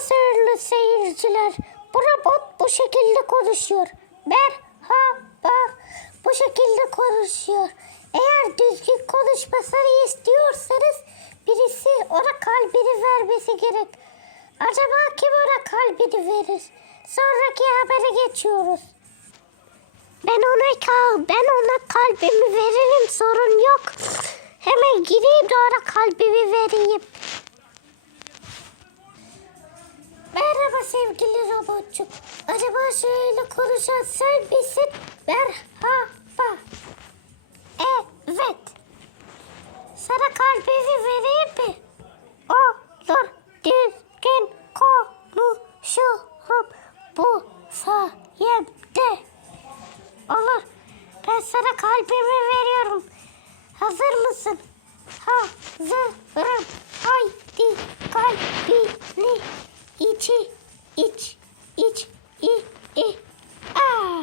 sayılı seyirciler. Bu robot bu şekilde konuşuyor. Merhaba. Bu şekilde konuşuyor. Eğer düzgün konuşmasını istiyorsanız birisi ona kalbini vermesi gerek. Acaba kim ona kalbini verir? Sonraki habere geçiyoruz. Ben ona kal, ben ona kalbimi veririm sorun yok. Hemen gireyim de ona kalbimi vereyim. Sevgili robotçuk. Acaba şöyle konuşan sen misin? Merhaba. Evet. Sana kalbimi vereyim mi? Olur. Düzgün konuşurum. Bu sayemde. Olur. Ben sana kalbimi veriyorum. Hazır mısın? Hazırım. Haydi kalbini içi iç iç i i Aa.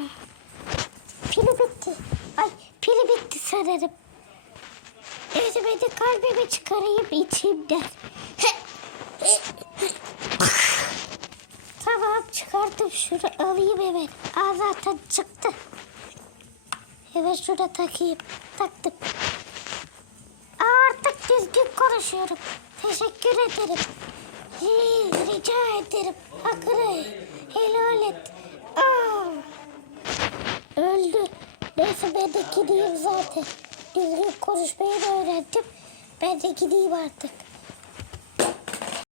Pili bitti. Ay pili bitti sanırım. Evet de kalbimi çıkarayım içimden. tamam çıkardım şunu alayım hemen. Aa zaten çıktı. Hemen şuna takayım. Taktım. Aa, artık düzgün konuşuyorum. Teşekkür ederim. Hey, rica ederim. Hakkını helal et. Aa, öldü. Neyse ben de gideyim zaten. Düzgün konuşmayı da öğrendim. Ben de gideyim artık.